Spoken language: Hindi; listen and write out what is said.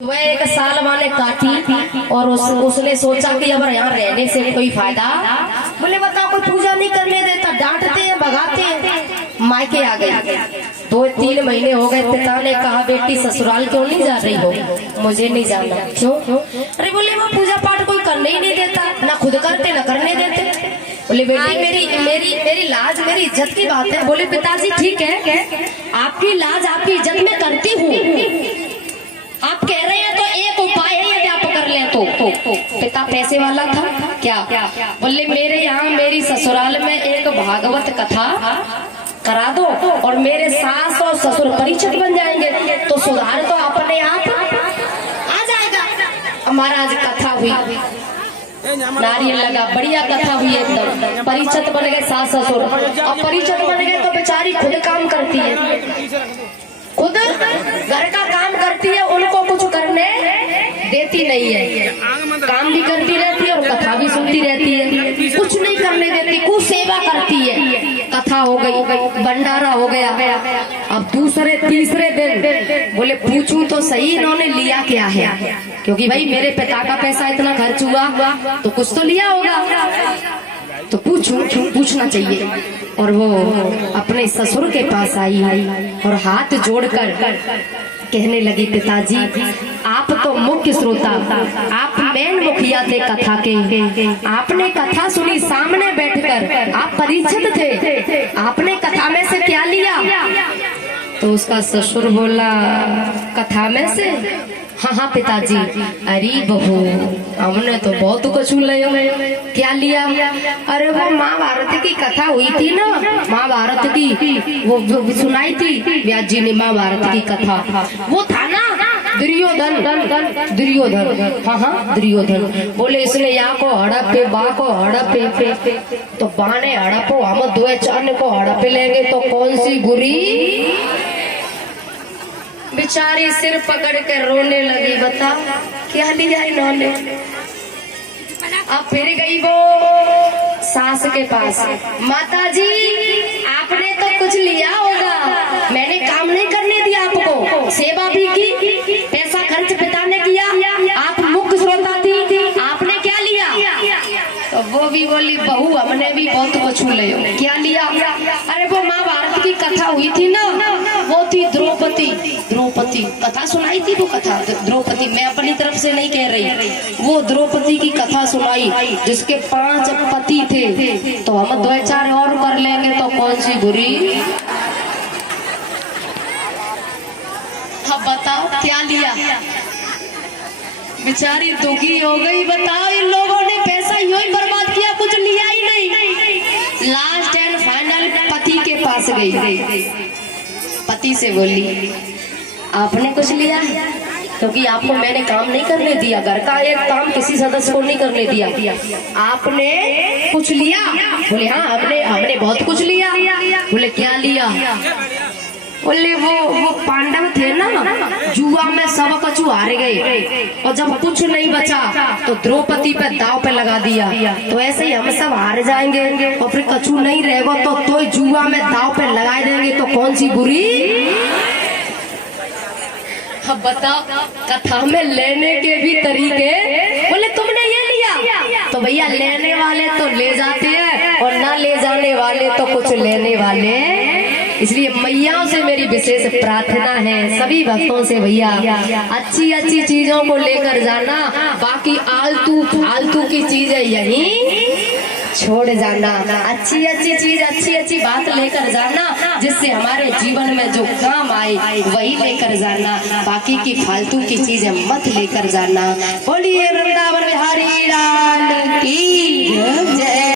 वह एक साल वाले काटी और उसने सोचा कि अब यहाँ रहने से कोई फायदा। बोले बताओ, कोई पूजा नहीं करने देता, डांटते हैं, भगाते हैं। मायके आ गई। 2-3 महीने हो गए। पिता ने कहा बेटी ससुराल क्यों नहीं जा रही हो? मुझे नहीं जाना। क्यों? अरे बोले वो पूजा पाठ कोई करने ही नहीं देता, ना खुद करते ना करने देते। बोले बेटी मेरी लाज मेरी इज्जत की बात है। बोले पिताजी ठीक है, आपकी लाज आपकी इज्जत में करती हूँ, आप कह रहे हैं तो एक उपाय है यदि आप कर लें तो। पिता पैसे वाला था क्या? बोले मेरे यहाँ मेरी ससुराल में एक भागवत कथा करा दो और मेरे सास और ससुर परिचित बन जाएंगे तो सुधार तो अपने आप आ जाएगा। महाराज कथा हुई, नारियल लगा, बढ़िया कथा हुई एकदम। परिचित बन गए सास ससुर, और परिचित बन गए तो बेचारी खुद काम करती है, खुद घर का काम करती है, उनको कुछ करने देती नहीं है। काम भी करती रहती है और कथा भी सुनती रहती है, कुछ नहीं करने देती, कुछ सेवा करती है। कथा हो गई, भंडारा हो गया। अब दूसरे तीसरे दिन बोले पूछूं तो सही इन्होंने लिया क्या है, क्योंकि भाई मेरे पिता का पैसा इतना खर्च हुआ तो कुछ तो लिया होगा, तो पूछना चाहिए। और वो अपने ससुर के पास आई और हाथ जोड़कर कहने लगी पिताजी आप तो मुख्य श्रोता, आप मेन मुखिया थे कथा के, आपने कथा सुनी सामने बैठकर, आप परिचित थे, आपने कथा में से क्या लिया? तो उसका ससुर बोला कथा में से? हाँ पिताजी। अरे बहू हमने तो बहुत कुछ लिया। क्या लिया? अरे वो महाभारत की कथा हुई थी ना, महाभारत की वो सुनाई थी व्यास जी ने, महाभारत की कथा वो था ना दुर्योधन। हाँ दुर्योधन। बोले इसने या को हड़पे बा को हड़पे, तो बाने हड़पो हम 2-4 को हड़पे लेंगे तो कौन सी बुरी। बेचारी सिर पकड़ के रोने लगी। बता क्या लिया इन्होंने? अब फिर गई वो सास के पास, माताजी आपने तो कुछ लिया होगा, मैंने काम नहीं करने दिया आपको, सेवा भी की, पैसा खर्च पिता ने किया, आप मुख्य श्रोता थी, आपने क्या लिया? तो वो भी बोली बहू हमने भी बहुत कुछ लिया। क्या लिया? अरे वो महाभारत की कथा हुई थी ना, वो थी द्रौपदी कथा सुनाई थी। वो कथा द्रौपदी, मैं अपनी तरफ से नहीं कह रही, वो द्रौपदी की कथा सुनाई जिसके 5 पति थे, तो हम 2-4 और कर लेंगे तो कौन सी बुरी। अब बताओ क्या लिया? बेचारी दुखी हो गई। बताओ इन लोगों ने पैसा यूं ही बर्बाद किया, कुछ लिया ही नहीं। लास्ट एंड फाइनल पति के पास गई, पति से बोली आपने कुछ लिया? क्योंकि आपको मैंने काम नहीं करने दिया, घर का एक काम किसी सदस्य को नहीं करने दिया, आपने कुछ लिया? बोले हाँ हमने बहुत कुछ लिया। बोले क्या लिया? बोले वो पांडव थे ना, जुआ में सब कुछ हार गए और जब कुछ नहीं बचा तो द्रौपदी पे दाव पे लगा दिया, तो ऐसे ही हम सब हार जाएंगे और फिर कछु नहीं रहेगा तो जुआ में दाव पे लगा देंगे तो कौन सी बुरी। अब बताओ कथा में लेने के भी तरीके। बोले तुमने ये लिया? तो भैया लेने वाले तो ले जाते हैं और ना ले जाने वाले तो कुछ लेने वाले। इसलिए मैयाओं से मेरी विशेष प्रार्थना है, सभी भक्तों से भैया अच्छी चीजों को लेकर जाना, बाकी आलतू फालतू की चीजें यहीं छोड़ जाना। अच्छी चीज अच्छी बात लेकर जाना, जिससे हमारे जीवन में जो काम आए वही लेकर जाना, बाकी की फालतू की चीजें मत लेकर जाना। बोलिए वृंदावन बिहारी लाल की।